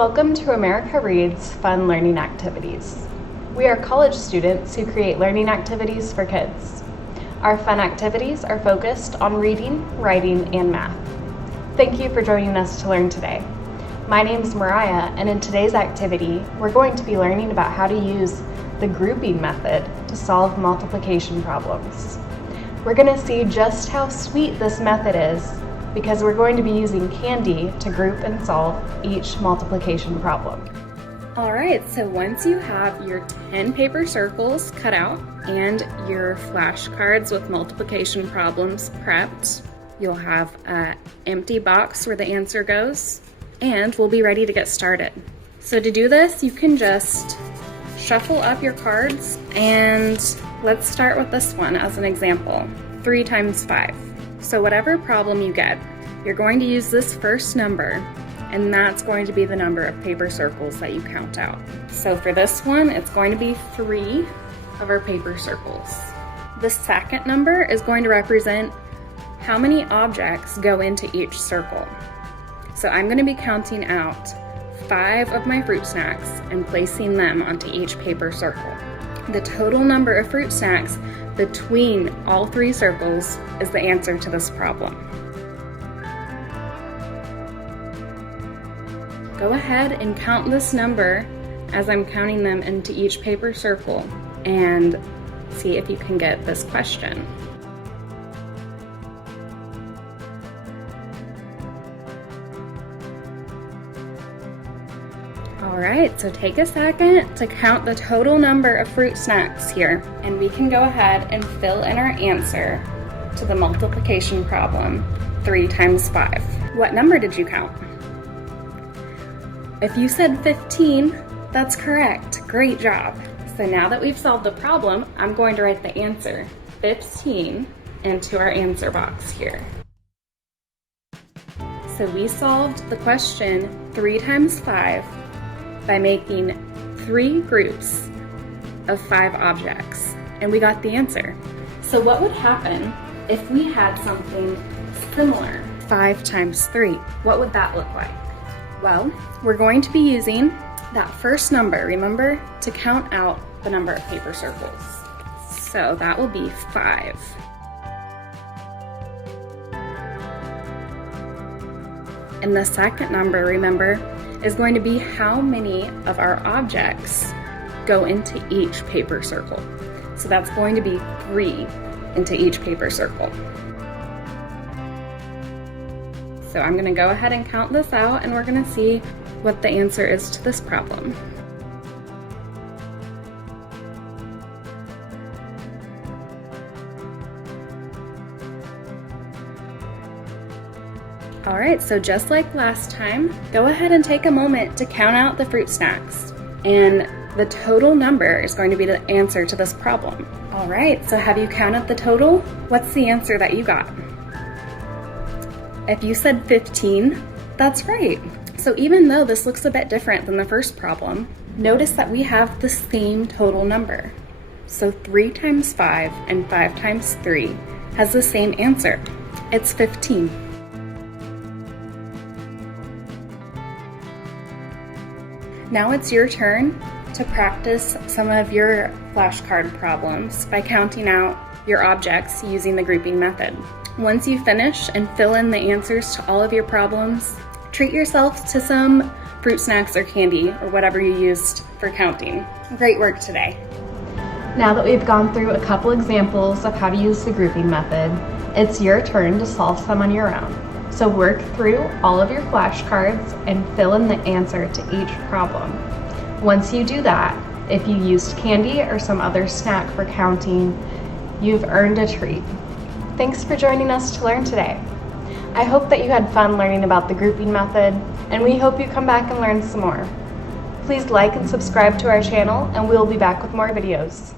Welcome to America Reads Fun Learning Activities. We are college students who create learning activities for kids. Our fun activities are focused on reading, writing, and math. Thank you for joining us to learn today. My name is Mariah, and in today's activity, we're going to be learning about how to use the grouping method to solve multiplication problems. We're going to see just how sweet this method is because we're going to be using candy to group and solve each multiplication problem. All right, so once you have your 10 paper circles cut out and your flashcards with multiplication problems prepped, you'll have an empty box where the answer goes, and we'll be ready to get started. So to do this, you can just shuffle up your cards, and let's start with this one as an example, 3 times 5. So whatever problem you get, you're going to use this first number, and that's going to be the number of paper circles that you count out. So for this one, it's going to be 3 of our paper circles. The second number is going to represent how many objects go into each circle. So I'm going to be counting out 5 of my fruit snacks and placing them onto each paper circle. The total number of fruit snacks between all 3 circles is the answer to this problem. Go ahead and count this number as I'm counting them into each paper circle and see if you can get this question. Alright, so take a second to count the total number of fruit snacks here, and we can go ahead and fill in our answer to the multiplication problem, 3 times 5. What number did you count? If you said 15, that's correct. Great job. So now that we've solved the problem, I'm going to write the answer, 15, into our answer box here. So we solved the question 3 times 5 by making 3 groups of 5 objects, and we got the answer. So what would happen if we had something similar? 5 times 3, what would that look like? Well, we're going to be using that first number, remember, to count out the number of paper circles. So that will be 5. And the second number, remember, is going to be how many of our objects go into each paper circle. So that's going to be 3 into each paper circle. So I'm going to go ahead and count this out, and we're going to see what the answer is to this problem. Alright, so just like last time, go ahead and take a moment to count out the fruit snacks. And the total number is going to be the answer to this problem. Alright, so have you counted the total? What's the answer that you got? If you said 15, that's right. So even though this looks a bit different than the first problem, notice that we have the same total number. So 3 times 5 and 5 times 3 has the same answer. It's 15. Now it's your turn to practice some of your flashcard problems by counting out your objects using the grouping method. Once you finish and fill in the answers to all of your problems, treat yourself to some fruit snacks or candy or whatever you used for counting. Great work today. Now that we've gone through a couple examples of how to use the grouping method, it's your turn to solve some on your own. So work through all of your flashcards and fill in the answer to each problem. Once you do that, if you used candy or some other snack for counting, you've earned a treat. Thanks for joining us to learn today. I hope that you had fun learning about the grouping method, and we hope you come back and learn some more. Please like and subscribe to our channel, and we'll be back with more videos.